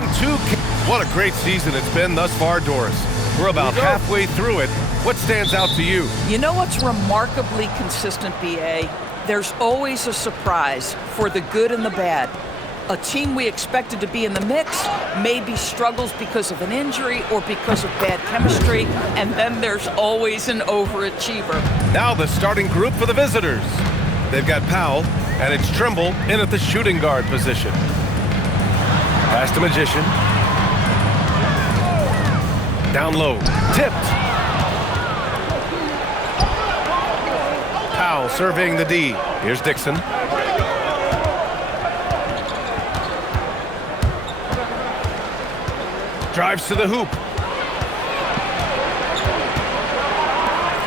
throwing to... What a great season it's been thus far, Doris. We're about halfway through it. What stands out to you? You know what's remarkably consistent, B.A.? There's always a surprise for the good and the bad. A team we expected to be in the mix maybe struggles because of an injury or because of bad chemistry, and then there's always an overachiever. Now the starting group for the visitors. They've got Powell, and it's Trimble in at the shooting guard position. Pass to Magician. Down low. Tipped. Powell surveying the D. Here's Dixon. Drives to the hoop.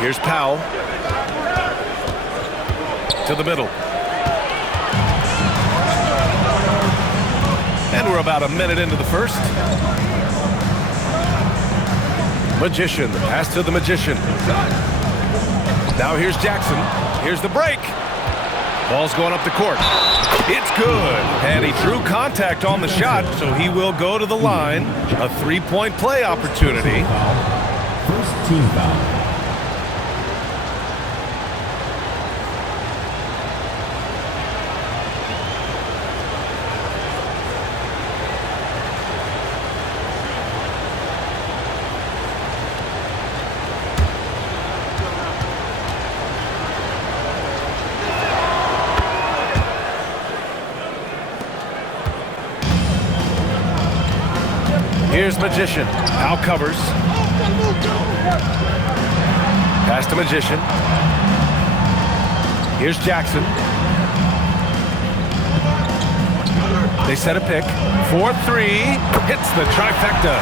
Here's Powell. To the middle. And we're about a minute into the first. Magician, pass to the Magician. Now here's Jackson. Here's the break. Ball's going up the court. It's good. And he drew contact on the shot, so he will go to the line. A three-point play opportunity. First team foul. Here's Magician. Now covers. Pass to Magician. Here's Jackson. They set a pick. 4-3. Hits the trifecta.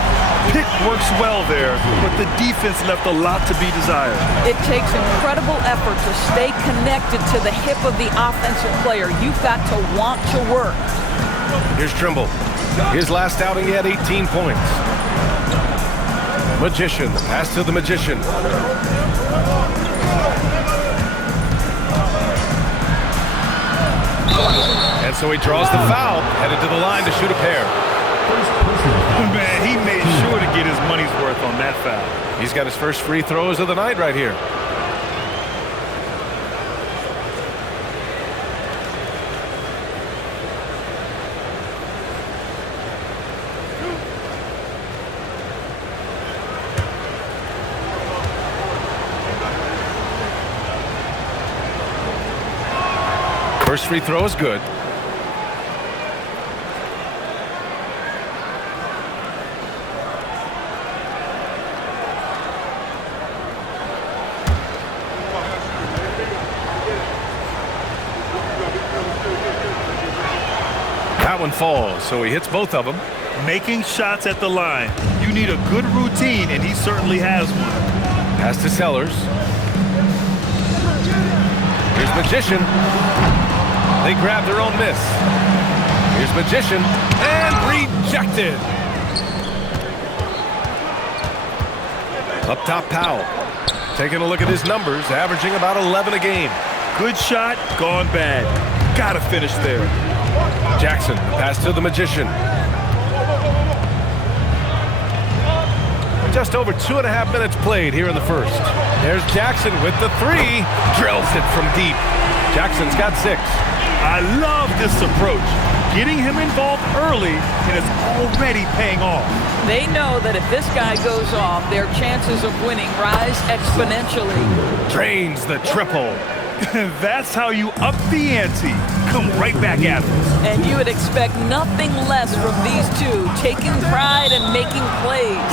Pick works well there, but the defense left a lot to be desired. It takes incredible effort to stay connected to the hip of the offensive player. You've got to want to work. Here's Trimble. His last outing, he had 18 points. Magician, pass to the Magician. And so he draws the foul, headed to the line to shoot a pair. Man, he made sure to get his money's worth on that foul. He's got his first free throws of the night right here. First free throw is good. That one falls, so he hits both of them. Making shots at the line. You need a good routine, and he certainly has one. Pass to Sellers. Here's Magician. They grab their own miss. Here's Magician, and rejected. Up top, Powell. Taking a look at his numbers, averaging about 11 a game. Good shot, gone bad. Gotta finish there. Jackson, pass to the Magician. Just over 2.5 minutes played here in the first. There's Jackson with the three. Drills it from deep. Jackson's got 6. I love this approach. Getting him involved early, and it's already paying off. They know that if this guy goes off, their chances of winning rise exponentially. Drains the triple. That's how you up the ante. Come right back at us. And you would expect nothing less from these two, taking pride and making plays.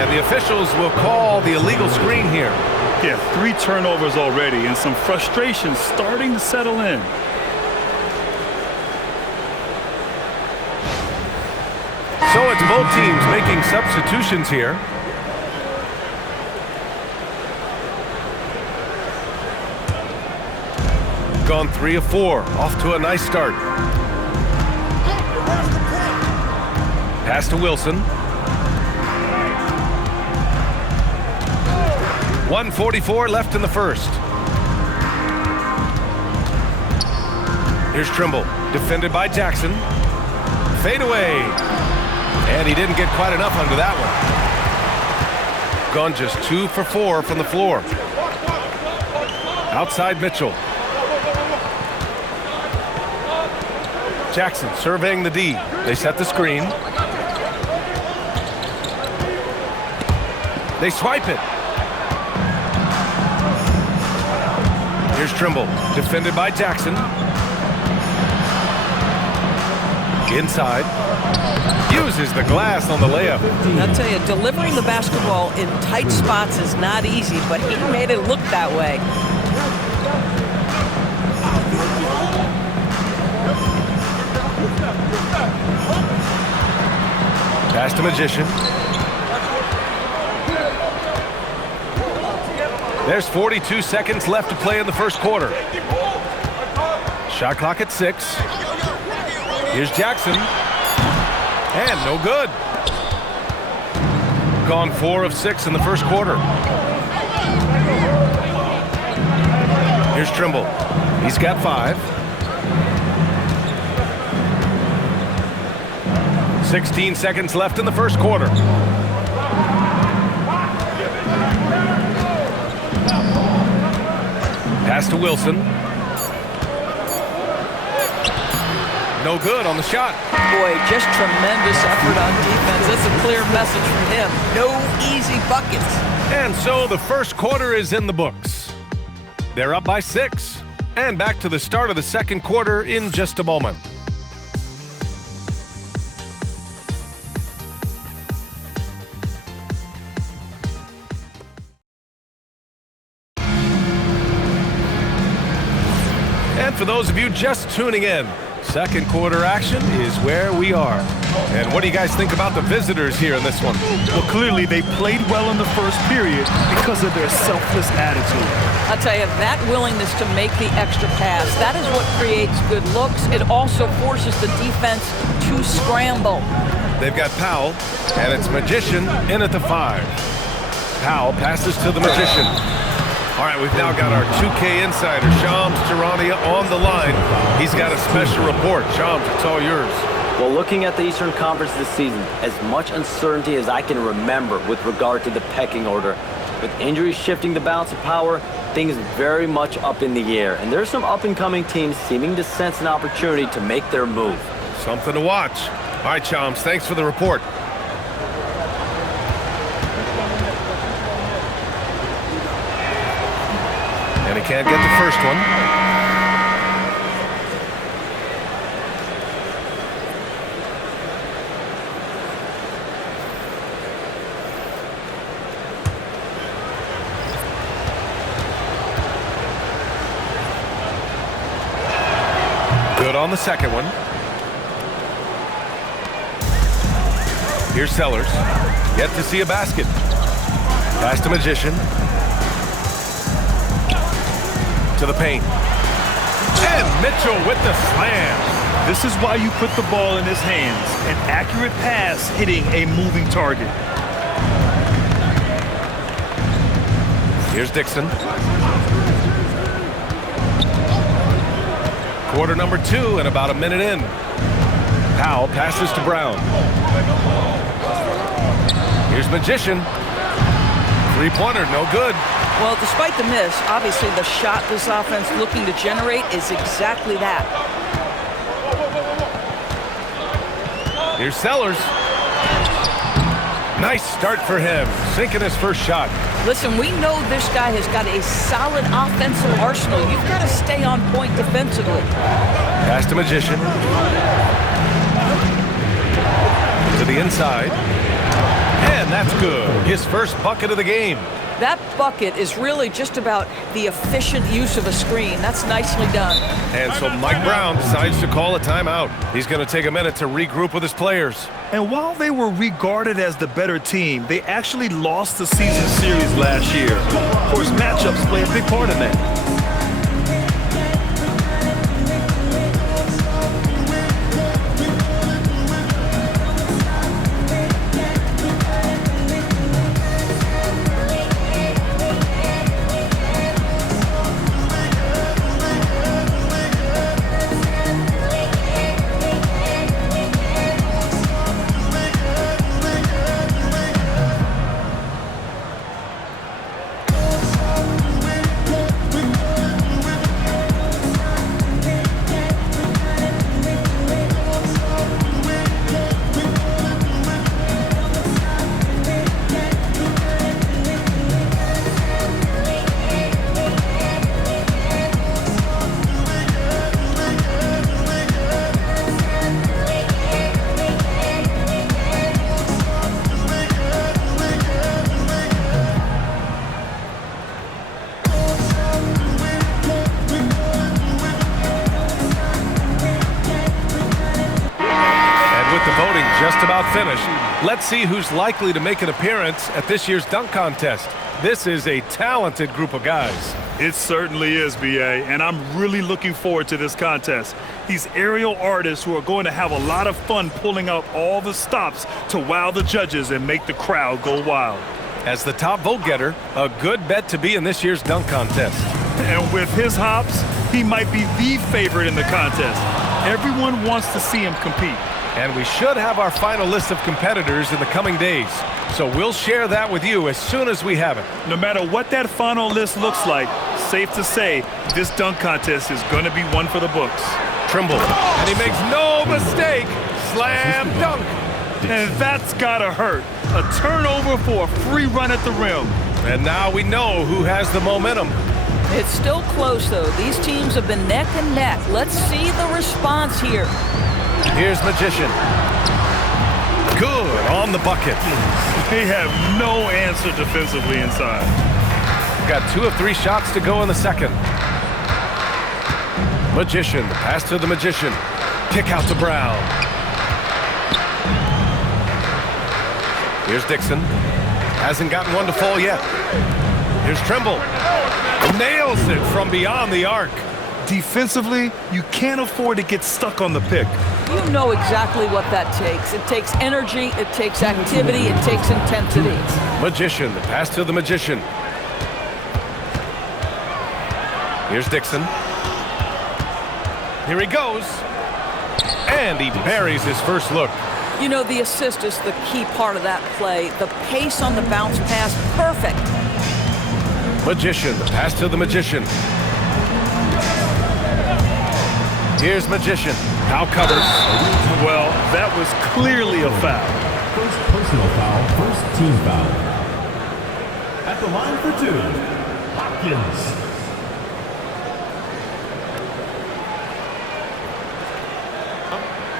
And the officials will call the illegal screen here. Yeah, 3 turnovers already, and some frustration starting to settle in. So it's both teams making substitutions here. Gone 3 of 4, off to a nice start. Pass to Wilson. 1:44 left in the first. Here's Trimble, defended by Jackson. Fade away. And he didn't get quite enough under that one. Gone just 2 for 4 from the floor. Outside Mitchell. Jackson surveying the D. They set the screen. They swipe it. Here's Trimble, defended by Jackson. Inside. Uses the glass on the layup. I'll tell you, delivering the basketball in tight spots is not easy, but he made it look that way. Pass to Magician. There's 42 seconds left to play in the first quarter. Shot clock at 6. Here's Jackson. And no good. Gone 4 of 6 in the first quarter. Here's Trimble. He's got 5. 16 seconds left in the first quarter. Pass to Wilson. No good on the shot. Boy, just tremendous effort on defense. That's a clear message from him. No easy buckets. And so the first quarter is in the books. They're up by 6. And back to the start of the second quarter in just a moment. And for those of you just tuning in, second quarter action is where we are. And what do you guys think about the visitors here in this one? Well, clearly they played well in the first period because of their selfless attitude. I'll tell you, that willingness to make the extra pass, that is what creates good looks. It also forces the defense to scramble. They've got Powell, and it's Magician in at the 5. Powell passes to the Magician. All right, we've now got our 2K insider, Shams Charania, on the line. He's got a special report. Shams, it's all yours. Well, looking at the Eastern Conference this season, as much uncertainty as I can remember with regard to the pecking order, with injuries shifting the balance of power, things very much up in the air. And there's some up-and-coming teams seeming to sense an opportunity to make their move. Something to watch. All right, Shams, thanks for the report. And he can't get the first one. Good on the second one. Here's Sellers. Yet to see a basket. Pass to Magician. To the paint. And Mitchell with the slam. This is why you put the ball in his hands. An accurate pass hitting a moving target. Here's Dixon. Quarter number 2 and about a minute in. Powell passes to Brown. Here's Magician. Three-pointer, no good. Well, despite the miss, obviously the shot this offense looking to generate is exactly that. Here's Sellers. Nice start for him, sinking his first shot. Listen, we know this guy has got a solid offensive arsenal. You've got to stay on point defensively. Pass to Magician. To the inside. And that's good. His first bucket of the game. That bucket is really just about the efficient use of a screen. That's nicely done. And so Mike Brown decides to call a timeout. He's going to take a minute to regroup with his players. And while they were regarded as the better team, they actually lost the season series last year. Of course, matchups play a big part in that. finished. Let's see who's likely to make an appearance at this year's dunk contest. This is a talented group of guys. It certainly is, B.A., and I'm really looking forward to this contest. These aerial artists who are going to have a lot of fun pulling out all the stops to wow the judges and make the crowd go wild. As the top vote getter, a good bet to be in this year's dunk contest. And with his hops, he might be the favorite in the contest. Everyone wants to see him compete. And we should have our final list of competitors in the coming days. So we'll share that with you as soon as we have it. No matter what that final list looks like, safe to say, this dunk contest is going to be one for the books. Trimble, and he makes no mistake. Slam dunk. And that's gotta hurt. A turnover for a free run at the rim. And now we know who has the momentum. It's still close, though. These teams have been neck and neck. Let's see the response here. Here's Magician. Good on the bucket. They have no answer defensively inside. Got 2 of 3 shots to go in the second. Magician, the pass to the Magician. Kick out to Brown. Here's Dixon. Hasn't gotten one to fall yet. Here's Trimble. Nails it from beyond the arc. Defensively, you can't afford to get stuck on the pick. You know exactly what that takes. It takes energy, it takes activity, it takes intensity. Magician, the pass to the Magician. Here's Dixon. Here he goes. And he buries his first look. You know, the assist is the key part of that play. The pace on the bounce pass, perfect. Magician, the pass to the Magician. Here's Magician. Now covers. Well, that was clearly a foul. First personal foul, first team foul. At the line for 2, Hopkins.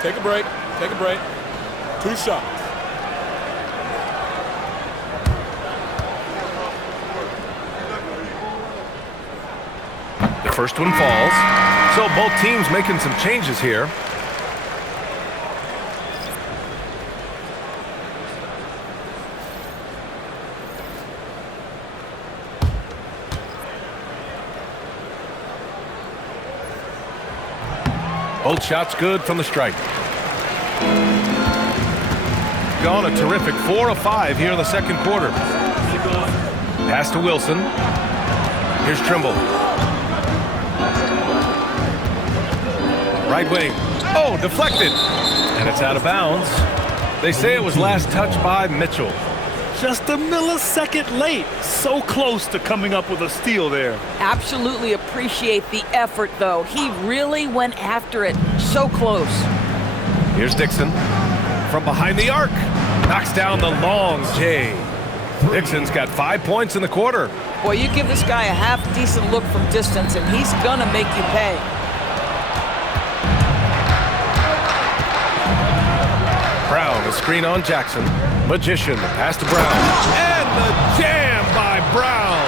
Take a break. Take a break. 2 shots. The first one falls. So both teams making some changes here. Both shots good from the strike. Gone a terrific 4 of 5 here in the second quarter. Pass to Wilson. Here's Trimble. Right wing. Oh, deflected. And it's out of bounds. They say it was last touched by Mitchell. Just a millisecond late. So close to coming up with a steal there. Absolutely appreciate the effort, though. He really went after it. So close. Here's Dixon. From behind the arc. Knocks down the long J. Dixon's got 5 points in the quarter. Boy, you give this guy a half-decent look from distance, and he's gonna make you pay. Brown, a screen on Jackson. Magician, the pass to Brown. And the jam by Brown.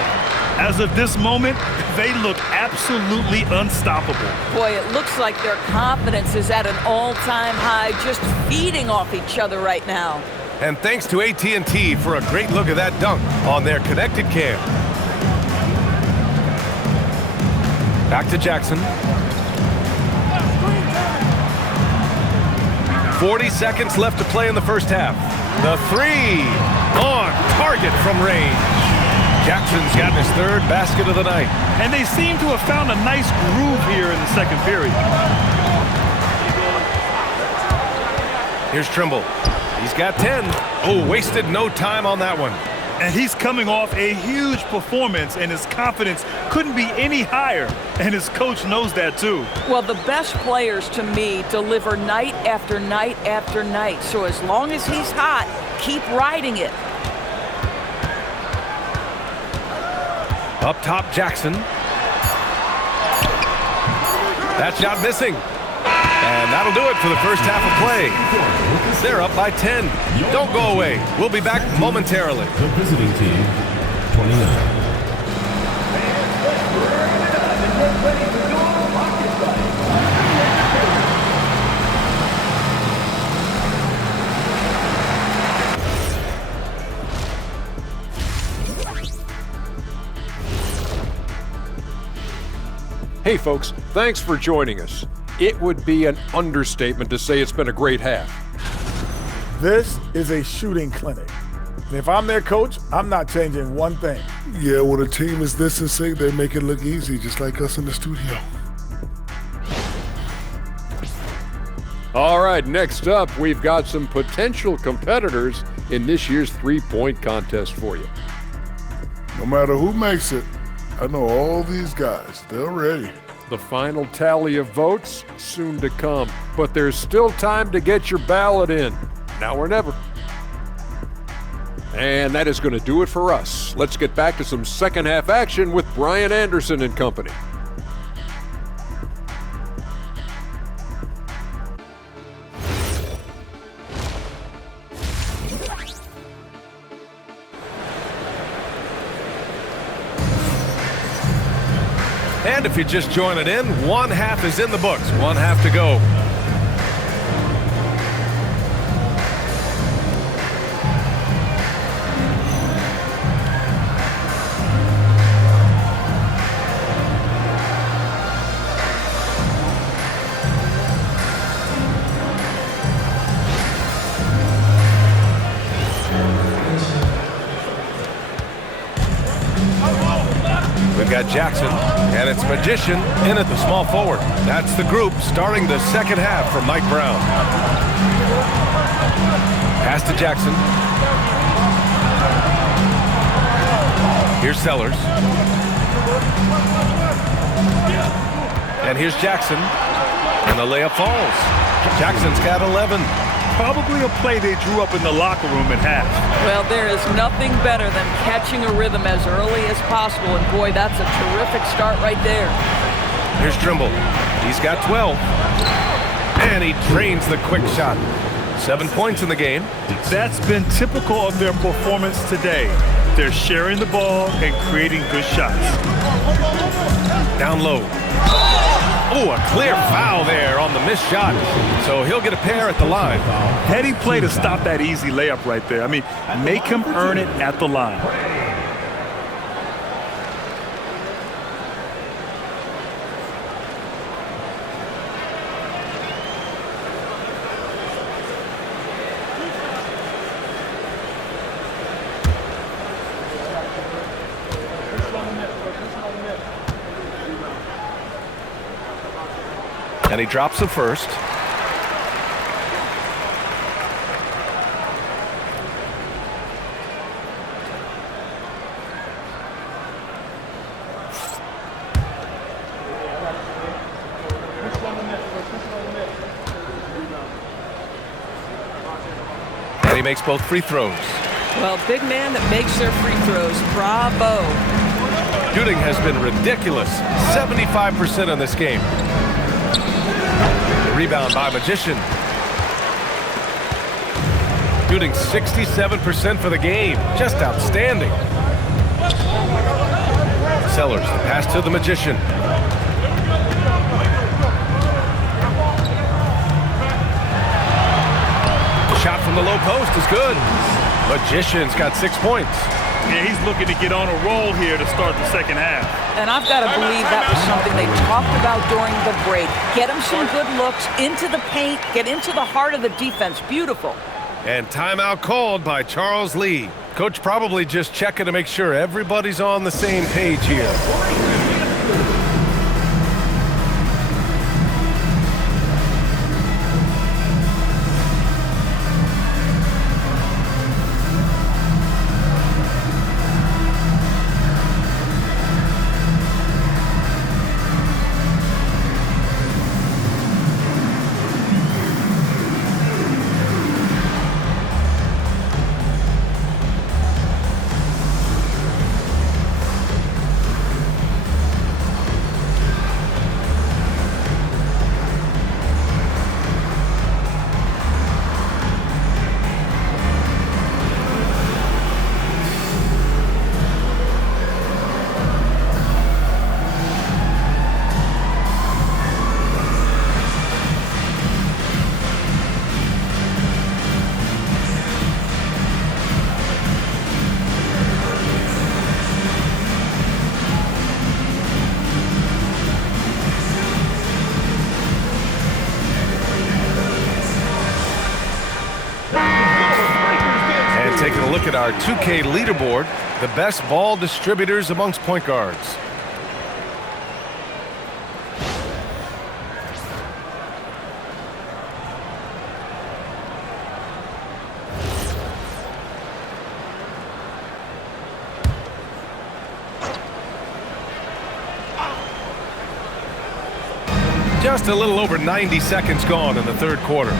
As of this moment, they look absolutely unstoppable. Boy, it looks like their confidence is at an all-time high, just feeding off each other right now. And thanks to AT&T for a great look at that dunk on their connected cam. Back to Jackson. 40 seconds left to play in the first half. The 3 on target from range. Jackson's gotten his 3rd basket of the night. And they seem to have found a nice groove here in the second period. Here's Trimble. He's got 10. Oh, wasted no time on that one. And he's coming off a huge performance, and his confidence couldn't be any higher. And his coach knows that, too. Well, the best players, to me, deliver night after night after night. So as long as he's hot, keep riding it. Up top, Jackson. That shot missing. And that'll do it for the first half of play. They're up by 10. Don't go away. We'll be back momentarily. The visiting team, 29. Hey folks, thanks for joining us. It would be an understatement to say it's been a great half. This is a shooting clinic. If I'm their coach, I'm not changing one thing. Yeah, when a team is this in sync, they make it look easy, just like us in the studio. All right, next up, we've got some potential competitors in this year's three-point contest for you. No matter who makes it, I know all these guys, they're ready. The final tally of votes soon to come, but there's still time to get your ballot in. Now or never. And that is going to do it for us. Let's get back to some second half action with Brian Anderson and company. And if you just join it in, one half is in the books, one half to go. We've got Jackson, and it's Magician in at the small forward. That's the group starting the second half for Mike Brown. Pass to Jackson. Here's Sellers. And here's Jackson, and the layup falls. Jackson's got 11. Probably a play they drew up in the locker room at half. Well, there is nothing better than catching a rhythm as early as possible, and boy, that's a terrific start right there. Here's Trimble. He's got 12. And he drains the quick shot. 7 points in the game. That's been typical of their performance today. They're sharing the ball and creating good shots. Down low. Oh, a clear foul there on the missed shot. So he'll get a pair at the line. Heady play to stop that easy layup right there. I mean, make him earn it at the line. And he drops the first. And he makes both free throws. Well, big man that makes their free throws. Bravo. Shooting has been ridiculous. 75% in this game. Rebound by Magician. Shooting 67% for the game. Just outstanding. Sellers, the pass to the Magician. Shot from the low post is good. Magician's got 6 points. Yeah, he's looking to get on a roll here to start the second half. And I've got to believe that was something they talked about during the break. Get him some good looks into the paint, get into the heart of the defense. Beautiful. And timeout called by Charles Lee. Coach probably just checking to make sure everybody's on the same page here. Taking a look at our 2K leaderboard, the best ball distributors amongst point guards. Just a little over 90 seconds gone in the third quarter.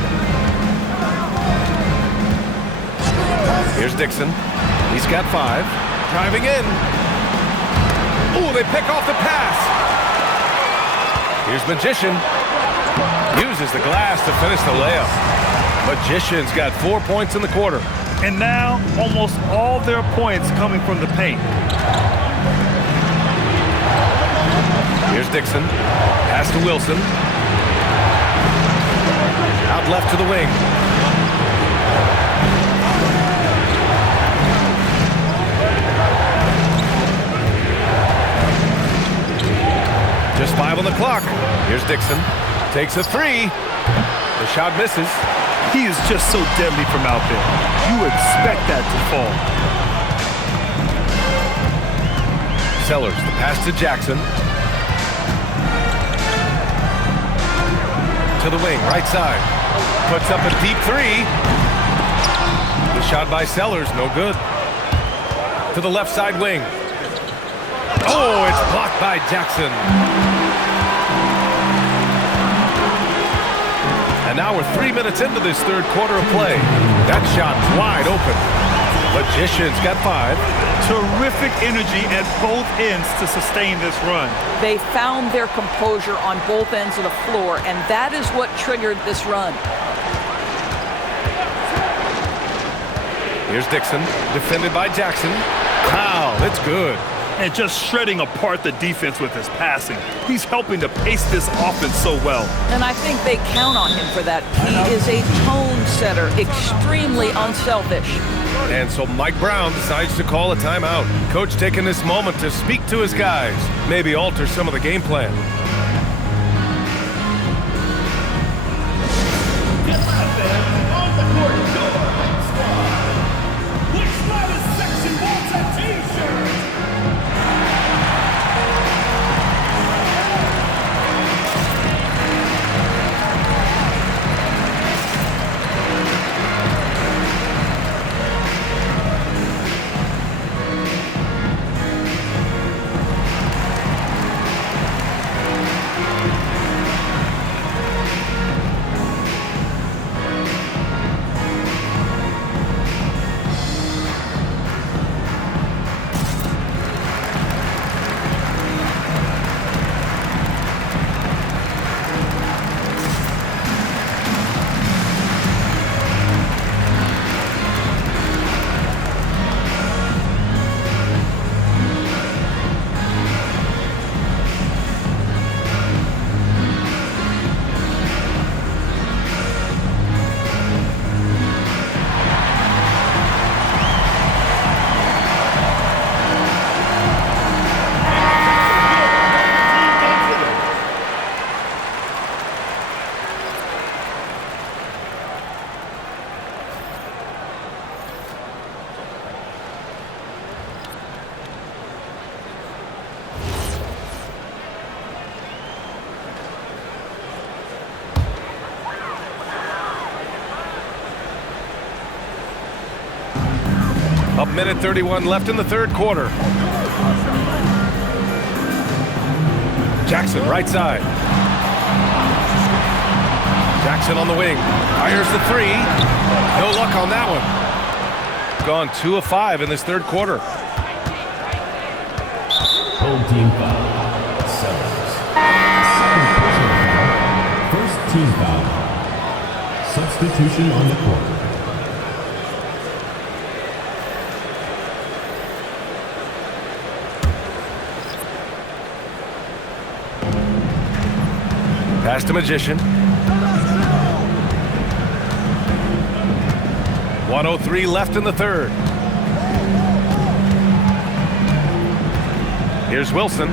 Here's Dixon. He's got 5. Driving in. Ooh, they pick off the pass. Here's Magician. Uses the glass to finish the layup. Magician's got 4 points in the quarter. And now, almost all their points coming from the paint. Here's Dixon. Pass to Wilson. Out left to the wing. Just 5 on the clock. Here's Dixon. Takes a 3. The shot misses. He is just so deadly from out there. You expect that to fall. Sellers, the pass to Jackson. To the wing, right side. Puts up a deep 3. The shot by Sellers, no good. To the left side wing. Oh, it's blocked by Jackson. And now we're 3 minutes into this third quarter of play. That shot's wide open. Magician's got 5. Terrific energy at both ends to sustain this run. They found their composure on both ends of the floor, and that is what triggered this run. Here's Dixon, defended by Jackson. Wow, that's good. And just shredding apart the defense with his passing. He's helping to pace this offense so well. And I think they count on him for that. He is a tone setter, extremely unselfish. And so Mike Brown decides to call a timeout. Coach taking this moment to speak to his guys, maybe alter some of the game plan. A minute 31 left in the third quarter. Jackson, right side. Jackson on the wing. Fires the 3. No luck on that one. Gone 2 of 5 in this third quarter. Home team foul. Sellers. Second personal foul. First team foul. Substitution on the court. Pass to Magician. 1:03 left in the third. Here's Wilson.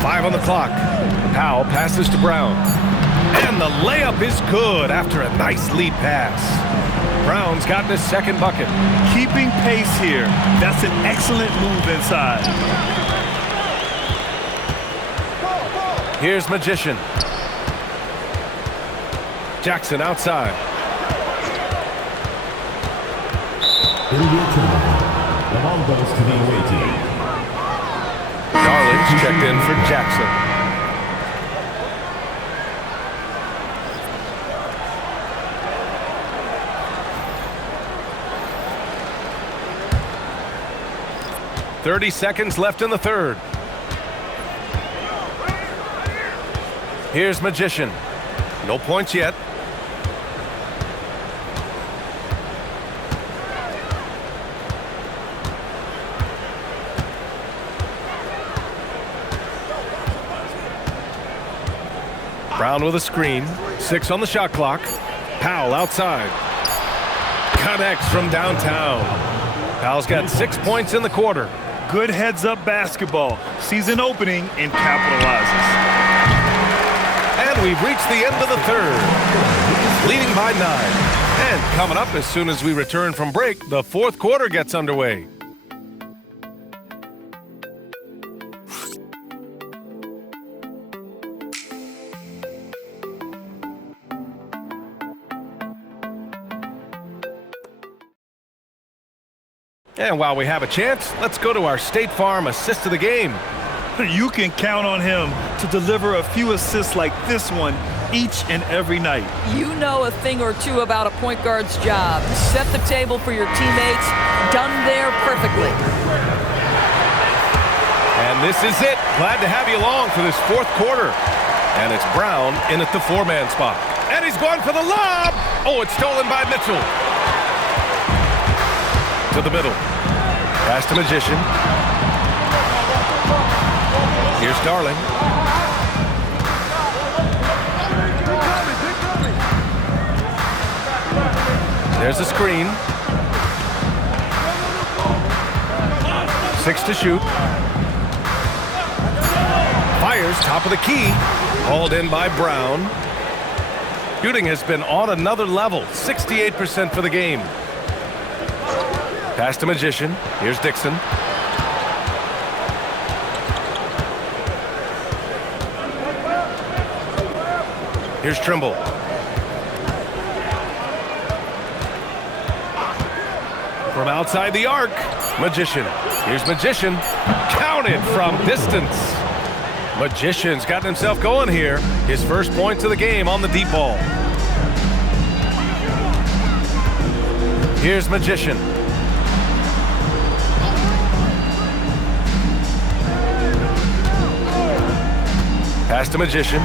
5 on the clock. Powell passes to Brown. And the layup is good after a nice lead pass. Brown's gotten his second bucket. Keeping pace here. That's an excellent move inside. Here's Magician. Jackson outside. India turnover. The ball goes to the away team. Darling's checked in for Jackson. .30 seconds left in the third. Here's Magician. No points yet. Brown with a screen. 6 on the shot clock. Powell outside. Connects from downtown. Powell's got 6 points in the quarter. Good heads-up basketball. Sees an opening and capitalizes. And we've reached the end of the third. Leading by 9. And coming up as soon as we return from break, the fourth quarter gets underway. And while we have a chance, let's go to our State Farm assist of the game. You can count on him to deliver a few assists like this one each and every night. You know a thing or two about a point guard's job. Set the table for your teammates. Done there perfectly. And this is it. Glad to have you along for this fourth quarter. And it's Brown in at the 4-man spot. And he's going for the lob. Oh, it's stolen by Mitchell. To the middle. Pass to Magician. Here's Darling. There's a screen. 6 to shoot. Fires top of the key. Hauled in by Brown. Shooting has been on another level. 68% for the game. Pass to Magician. Here's Dixon. Here's Trimble. From outside the arc, Magician. Here's Magician. Counted from distance. Magician's gotten himself going here. His first points of the game on the deep ball. Here's Magician. Pass to Magician.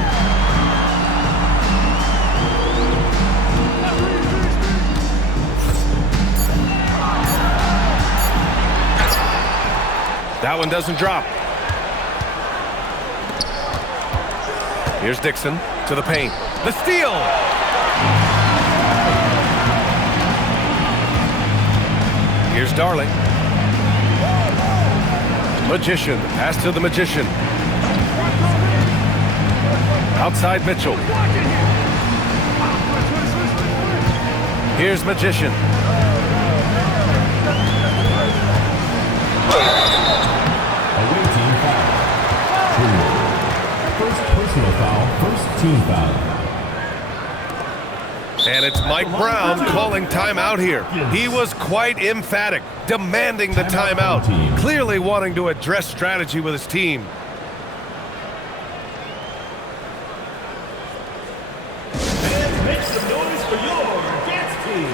That one doesn't drop. Here's Dixon to the paint. The steal! Here's Darling. Magician. Pass to the Magician. Outside Mitchell. Here's Magician. Away team foul. First personal foul, first team foul. And it's Mike Brown calling timeout here. He was quite emphatic, demanding the timeout, clearly wanting to address strategy with his team. Make some noise for your Gats team.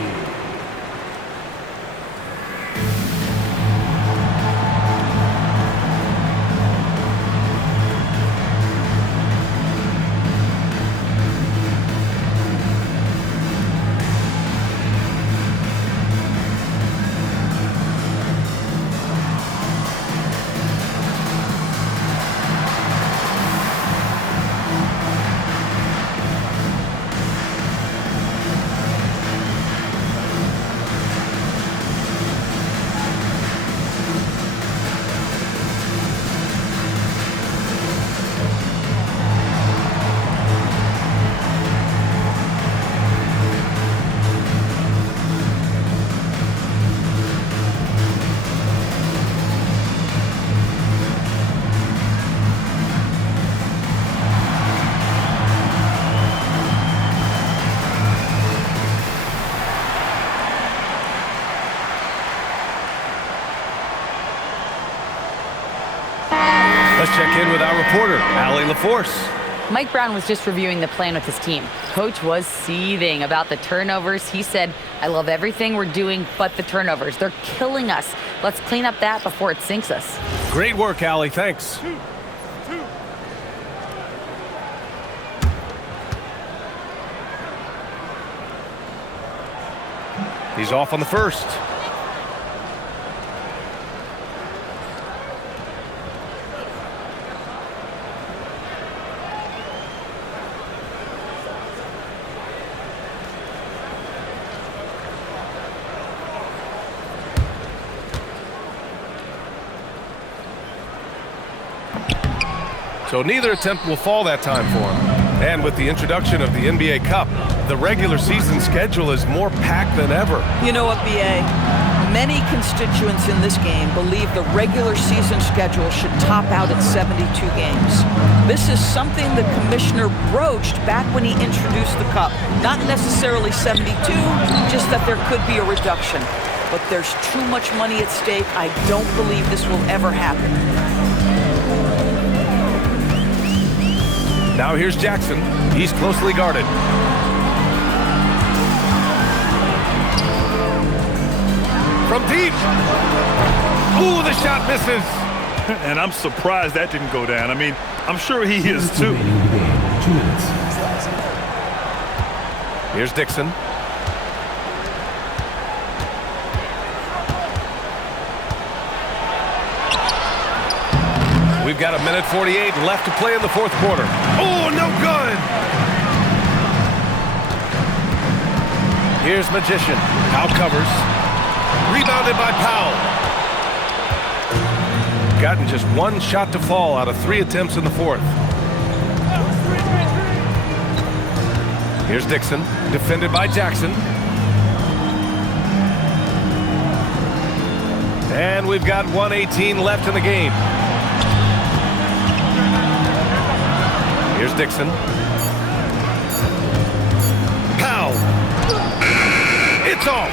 Let's check in with our reporter, Allie LaForce. Mike Brown was just reviewing the plan with his team. Coach was seething about the turnovers. He said, I love everything we're doing but the turnovers. They're killing us. Let's clean up that before it sinks us. Great work, Allie. Thanks. He's off on the first. So neither attempt will fall that time for him. And with the introduction of the NBA Cup, the regular season schedule is more packed than ever. You know what, B.A.? Many constituents in this game believe the regular season schedule should top out at 72 games. This is something the commissioner broached back when he introduced the Cup. Not necessarily 72, just that there could be a reduction. But there's too much money at stake. I don't believe this will ever happen. Now here's Jackson. He's closely guarded. From deep. Ooh, the shot misses. And I'm surprised that didn't go down. I mean, I'm sure he is too. 2 minutes. Here's Dixon. We've got 1:48 left to play in the fourth quarter. Oh, no good! Here's Magician. Powell covers. Rebounded by Powell. Gotten just one shot to fall out of 3 attempts in the fourth. Here's Dixon. Defended by Jackson. And we've got 1:18 left in the game. Here's Dixon. Powell. It's off.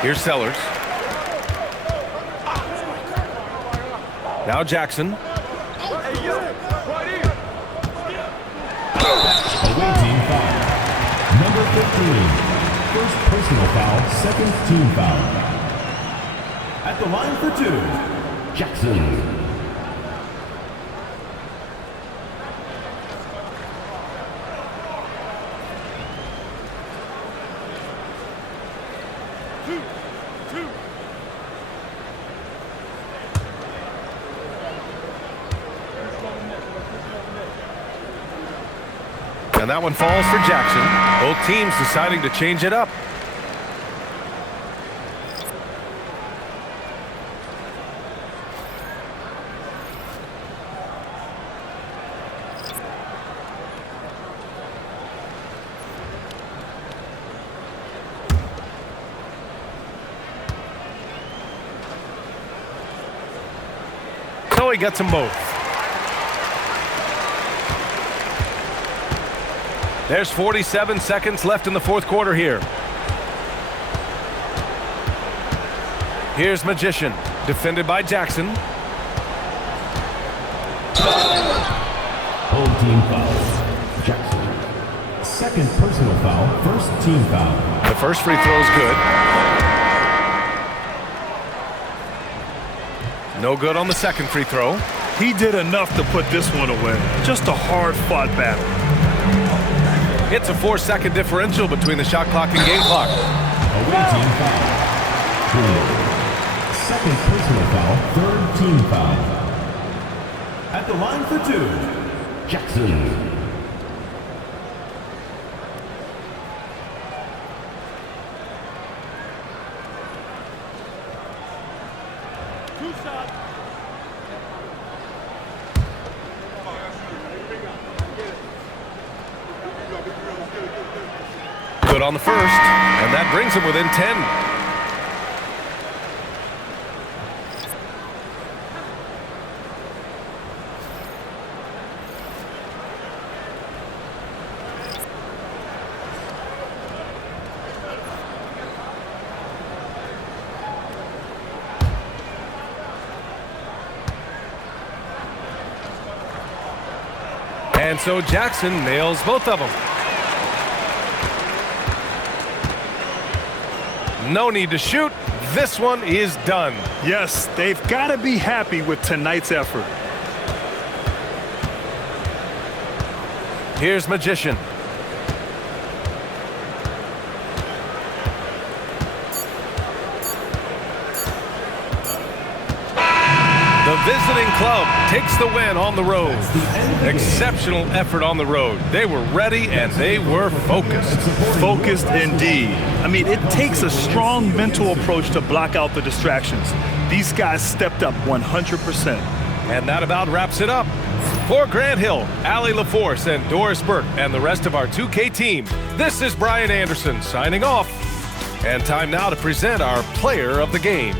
Here's Sellers. Now Jackson. Away team foul. Number 15. First personal foul, second team foul. At the line for 2, Jackson. And that one falls for Jackson. Both teams deciding to change it up. So he gets them both. There's 47 seconds left in the fourth quarter here. Here's Magician, defended by Jackson. Home team foul. Jackson. Second personal foul, first team foul. The first free throw is good. No good on the second free throw. He did enough to put this one away. Just a hard-fought battle. It's a 4-second differential between the shot clock and game clock. Away team foul. Second personal foul, third team foul. At the line for 2, Jackson. Good on the first, and that brings him within 10. And so Jackson nails both of them. No need to shoot. This one is done. Yes, they've got to be happy with tonight's effort. Here's Magician. The visiting club takes the win on the road. Exceptional effort on the road. They were ready and they were focused. Focused indeed. I mean, it takes a strong mental approach to block out the distractions. These guys stepped up 100%. And that about wraps it up. For Grant Hill, Allie LaForce, and Doris Burke, and the rest of our 2K team, this is Brian Anderson signing off. And time now to present our player of the game.